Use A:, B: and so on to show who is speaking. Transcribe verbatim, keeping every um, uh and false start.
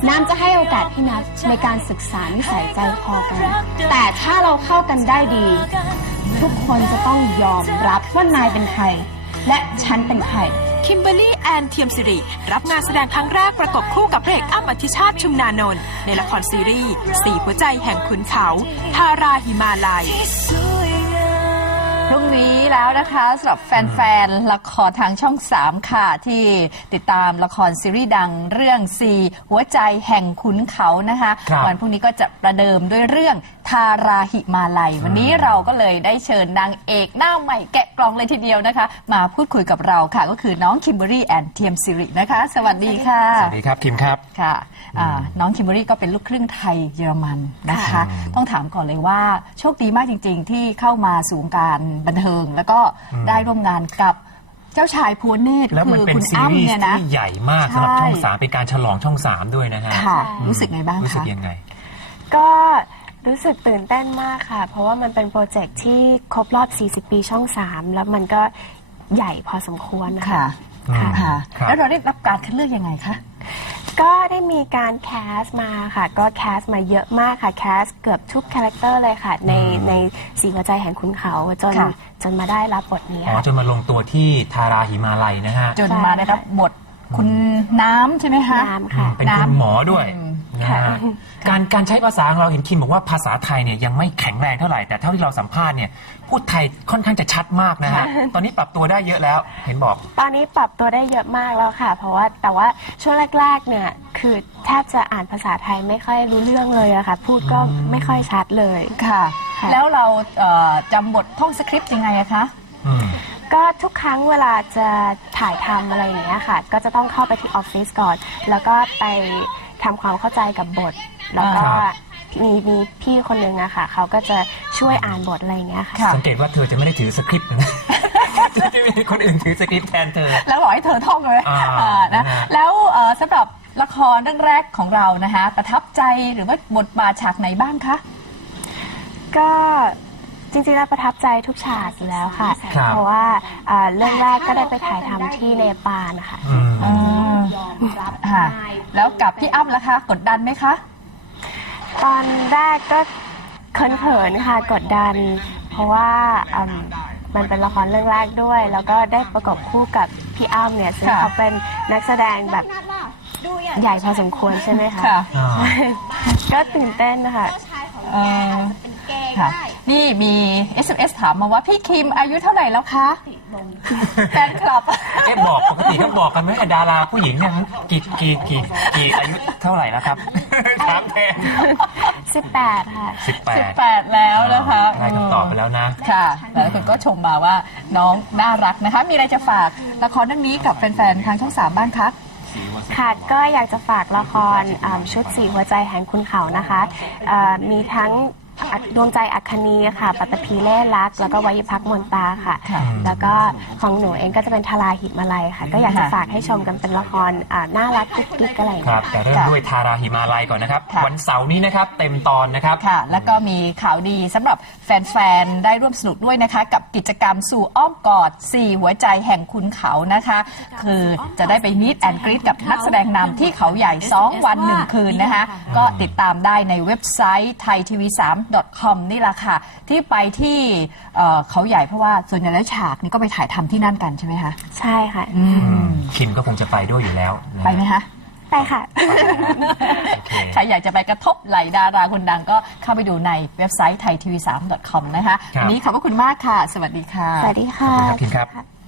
A: น้ำจะให้โอกาสพี่นัทในการศึกษานิสัยใจคอกันแต่ถ้าเราเข้ากันได้ดีทุกคนจะต้องยอมรับว่านายเป็นใครและฉันเป็นใคร
B: คิมเบอร์รี่แอนเทียมสิริรับงานแสดงครั้งแรกประกบคู่กับพระเอกอ้ำอธิชาติชุมนานนท์ในละครซีรีส์สี่หัวใจแห่งขุนเขาทาราหิมาลัย
C: พรุ่งนี้แล้วนะคะสำหรับแฟนๆละครทางช่องสามค่ะที่ติดตามละครซีรีส์ดังเรื่องสี่หัวใจแห่งขุนเขานะคะวันพรุ่งนี้ก็จะประเดิมด้วยเรื่องทาราหิมาลัยวันนี้เราก็เลยได้เชิญนางเอกหน้าใหม่แกะกล่องเลยทีเดียวนะคะมาพูดคุยกับเราค่ะก็คือน้องคิมเบอรี่แอนเทียมสิรินะคะสวัสดีค่ะ
D: สวัสดีครับคิมครับ
C: ค่ะน้องคิมเบอรี่ก็เป็นลูกครึ่งไทยเยอรมันนะคะต้องถามก่อนเลยว่าโชคดีมากจริงๆที่เข้ามาสู่วงการบันเทิงแล้วก็ได้ร่วมงานกับเจ้าชายภูวเนตรคือคุณอ้ำเนี่ยนะ
D: ที่ใหญ่มากสำหรับช่องสามเป็นการฉลองช่องสามด้วยนะฮะ
C: รู้สึกไงบ้างคะ
D: รู้สึกยังไง
A: ก็รู้สึกตื่นเต้นมากค่ะเพราะว่ามันเป็นโปรเจกต์ที่ครบรอบสี่สิบปีช่องสามแล้วมันก็ใหญ่พอสมควรนะคะ
C: ค่ะแล้วเราได้รับการคัดเลือกยังไงคะ
A: ก็ได้มีการแคสมาค่ะก็แคสมาเยอะมากค่ะแคสเกือบทุกคาแรคเตอร์เลยค่ะในในสีหัวใจแห่งขุนเขาจนจนมาได้รับบทนี้
D: อ๋อจนมาลงตัวที่ทาราหิมาลัยนะฮะ
C: จนมาได้รับบทคุณน้ำใช่ไหมคะ
A: น้ำค่ะ
D: เป็นคุณหมอด้วยนะฮะการการใช้ภาษาของเราเห็นคิมบอกว่าภาษาไทยเนี่ยยังไม่แข็งแรงเท่าไหร่แต่เท่าที่เราสัมภาษณ์เนี่ยพูดไทยค่อนข้างจะชัดมากนะฮะตอนนี้ปรับตัวได้เยอะแล้วเห็นบอก
A: ตอนนี้ปรับตัวได้เยอะมากแล้วค่ะเพราะว่าแต่ว่าช่วงแรกๆเนี่ยคือแทบจะอ่านภาษาไทยไม่ค่อยรู้เรื่องเลยอะค่ะพูดก็ไม่ค่อยชัดเลย
C: ค่ะแล้วเราจำบทท่องสคริปต์ยังไงอะคะ
A: ก็ทุกครั้งเวลาจะถ่ายทำอะไรอย่างเงี้ยค่ะก็จะต้องเข้าไปที่ออฟฟิศก่อนแล้วก็ไปทำความเข้าใจกับบทแล้วก็มีมีพี่คนนึงอะค่ะเขาก็จะช่วยอ่านบทอะไรอย่างเงี้ยค่ะ
D: สังเกตว่าเธอจะไม่ได้ถือสคริปต์นะจะมีคนอื่นถือสคริปต์แทนเธอ
C: แล้วบอกให้เธอท่องเลยนะแล้วสำหรับละครเรื่องแรกของเรานะคะประทับใจหรือว่าบทบาทฉากไหนบ้างคะ
A: ก็จริงๆแล้วประทับใจทุกฉากอยู่แล้วค่ะเพราะว่าเรื่องแรกก็ได้ไปถ่ายทำที่เนปาลนะคะ
C: แล้วกับพี่อ้ำล่ะคะกดดันไหมคะ
A: ตอนแรกก็เขินๆค่ะกดดันเพราะว่ามันเป็นละครเรื่องแรกด้วยแล้วก็ได้ประกบคู่กับพี่อ้ำเนี่ยซึ่งเขาเป็นนักแสดงแบบใหญ่พอสมควรใช่ไหมคะก็ตื่นเต้นนะคะ
C: นี่มี เอส เอ็ม เอส ถามมาว่าพี่คิมอายุเท่าไหร่แล้วคะแฟนคลับ
D: เอ๊ะบอกปกติต้องบอกกันไหมดาราผู้หญิงเนี่ยกี่กี่กี่กี่อายุเท่าไหร่แล้วครับถามแทน
A: สิบแปดค่ะ
D: สิบแปด
C: สิบแปดแล้วนะคะ
D: ได้คำตอบไปแล้วนะ
C: ค่ะหลายคนก็ชมมาว่าน้องน่ารักนะคะมีอะไรจะฝากละครเรื่องนี้กับแฟนๆทางช่องสามบ้างคะ
A: ค่ะก็อยากจะฝากละครชุดสี่หัวใจแห่งขุนเขานะคะมีทั้งดวงใจอัคคณีค่ะปัตตภีเล่ลักแล้วก็วัยพักมนตาค่ะแล้วก็ของหนูเองก็จะเป็นทาราหิมาลัยค่ะก็อยากจะฝากให้ชมกันเป็นละครน่ารักกุ๊กกิ๊กอะไร
D: ครับแต่เริ่มด้วยทาราหิมาลัยก่อนนะครับวันเสาร์นี้นะครับเต็มตอนนะครับ
C: ค่ะแล้วก็มีข่าวดีสำหรับแฟนๆได้ร่วมสนุกด้วยนะคะกับกิจกรรมสู่อ้อมกอดสี่หัวใจแห่งขุนเขานะคะคือจะได้ไปมีตแอนด์กรีตกับนักแสดงนำที่เขาใหญ่สองวันหนึ่งคืนนะคะก็ติดตามได้ในเว็บไซต์ไทยทีวีสาม.com นี่แหละค่ะที่ไปที่เขาใหญ่เพราะว่าส่วนใหญ่แล้วฉากนี้ก็ไปถ่ายทำที่นั่นกันใช่ไหมคะ
A: ใช่ค่ะ
D: คิมก็คงจะไปด้วยอยู่แล้ว
C: ไปไหมคะ
A: ไปค่ะ
C: ใครอยากจะไปกระทบไหลดาราคนดังก็เข้าไปดูในเว็บไซต์ไทยทีวีสาม .com นะคะวันนี้ขอบพระคุณมากค่ะสวัสดีค่ะ
A: สวัสดีค่ะ
D: ขอบคุณครับ